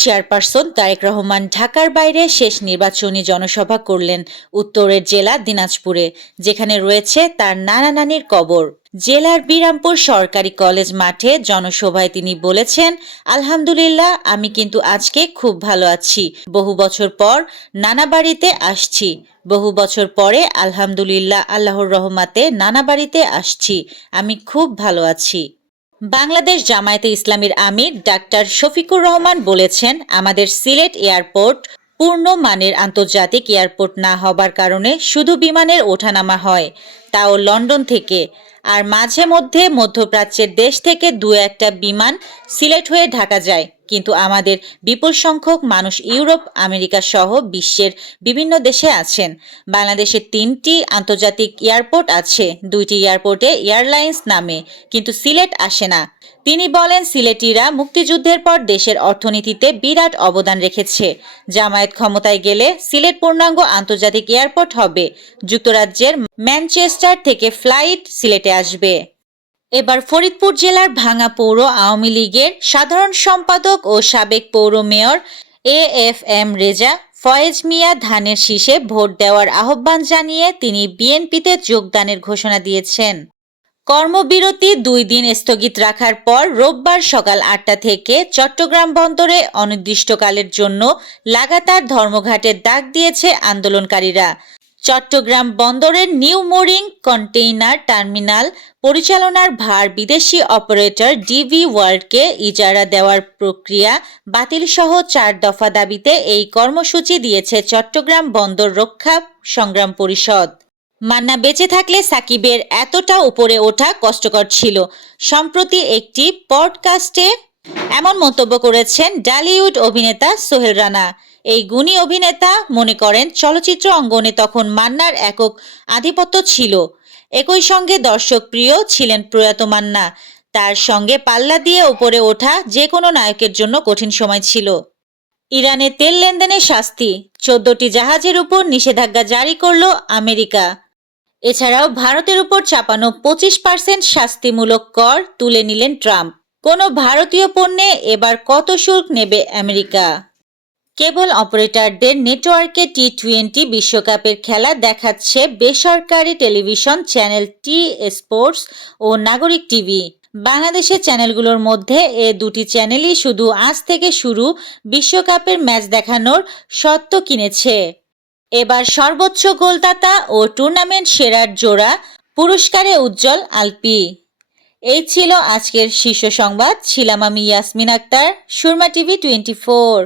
Chairperson Tarique Rahman ঢাকার বাইরে শেষ নির্বাচনী জনসভা করলেন উত্তরের জেলা দিনাজপুরে, যেখানে রয়েছে তার নানা নানির কবর। জেলার বিরামপুর সরকারি কলেজ মাঠে জনসভায় তিনি বলেছেন, আলহামদুলিল্লাহ, আমি কিন্তু আজকে খুব ভালো আছি। বহু বছর পর নানা বাড়িতে আসছি। বহু বছর পরে আলহামদুলিল্লাহ, আল্লাহর রহমতে নানা বাড়িতে আসছি। আমি খুব ভালো আছি। বাংলাদেশ জামায়াতে ইসলামীর আমির ডাক্তার শফিকুর রহমান বলেছেন, আমাদের সিলেট এয়ারপোর্ট পূর্ণ মানের আন্তর্জাতিক এয়ারপোর্ট না হবার কারণে শুধু বিমানের ওঠানামা হয়, তাও লন্ডন থেকে। আর মাঝে মধ্যে মধ্যপ্রাচ্যের দেশ থেকে দু একটা বিমান সিলেট হয়ে ঢাকা যায়। কিন্তু আমাদের বিপুল সংখ্যক মানুষ ইউরোপ, আমেরিকা সহ বিশ্বের বিভিন্ন দেশে আছেন। বাংলাদেশে 3টি আন্তর্জাতিক এয়ারপোর্ট আছে, 2টি এয়ারপোর্টে এয়ারলাইন্স নামে, কিন্তু সিলেট আসে না। তিনি বলেন, সিলেটিরা মুক্তিযুদ্ধের পর দেশের অর্থনীতিতে বিরাট অবদান রেখেছে। জামায়াত ক্ষমতায় গেলে সিলেট পূর্ণাঙ্গ আন্তর্জাতিক এয়ারপোর্ট হবে। যুক্তরাজ্যের ম্যানচেস্টার থেকে ফ্লাইট সিলেটে আসবে। এবার ফরিদপুর জেলার ভাঙ্গা পৌর আওয়ামী লীগের সাধারণ সম্পাদক ও সাবেক পৌর মেয়র AFM রেজা ফয়েজ মিয়া ধানের শীষে ভোট দেওয়ার আহ্বান জানিয়ে তিনি বিএনপিতে যোগদানের ঘোষণা দিয়েছেন। কর্মবিরতি 2 দিন স্থগিত রাখার পর রোববার সকাল 8টা থেকে চট্টগ্রাম বন্দরে অনির্দিষ্টকালের জন্য লাগাতার ধর্মঘটের ডাক দিয়েছে আন্দোলনকারীরা। চট্টগ্রাম বন্দরের নিউ মোরিং কন্টেইনার টার্মিনাল পরিচালনার ভার বিদেশি অপারেটর ডিভি ওয়ার্ল্ডকে ইজারা দেওয়ার প্রক্রিয়া বাতিল সহ 4 দফা দাবিতে এই কর্মসূচি দিয়েছে চট্টগ্রাম বন্দর রক্ষা সংগ্রাম পরিষদ। মান্না বেঁচে থাকলে সাকিবের এতটা উপরে ওঠা কষ্টকর ছিল। সম্প্রতি একটি পডকাস্টে এমন মন্তব্য করেছেন ডালিউড অভিনেতা সোহেল রানা। এই গুণী অভিনেতা মনে করেন, চলচ্চিত্র অঙ্গনে তখন মান্নার একক আধিপত্য ছিল। একই সঙ্গে দর্শক প্রিয় ছিলেন প্রয়াত মান্না। তার সঙ্গে পাল্লা দিয়ে উপরে ওঠা যে কোনো নায়কের জন্য কঠিন সময় ছিল। ইরানে তেল লেনদেনের শাস্তি, 14টি জাহাজের উপর নিষেধাজ্ঞা জারি করল আমেরিকা। এছাড়াও ভারতের উপর চাপানো 25% শাস্তিমূলক কর তুলে নিলেন ট্রাম্প। কোনো ভারতীয় পণ্যে এবার কত শুল্ক নেবে আমেরিকা? কেবল অপারেটরদের নেটওয়ার্কে টি-20 বিশ্বকাপের খেলা দেখাচ্ছে বেসরকারি টেলিভিশন চ্যানেল টি স্পোর্টস ও নাগরিক টিভি। বাংলাদেশের চ্যানেলগুলোর মধ্যে এ 2টি চ্যানেলই শুধু আজ থেকে শুরু বিশ্বকাপের ম্যাচ দেখানোর স্বত্ব কিনেছে। এবার সর্বোচ্চ গোলদাতা ও টুর্নামেন্ট সেরার জোড়া পুরস্কারে উজ্জ্বল আলপি। এই ছিল আজকের শীর্ষ সংবাদ। ছিলাম আমি ইয়াসমিন আক্তার, সুরমা টিভি 24।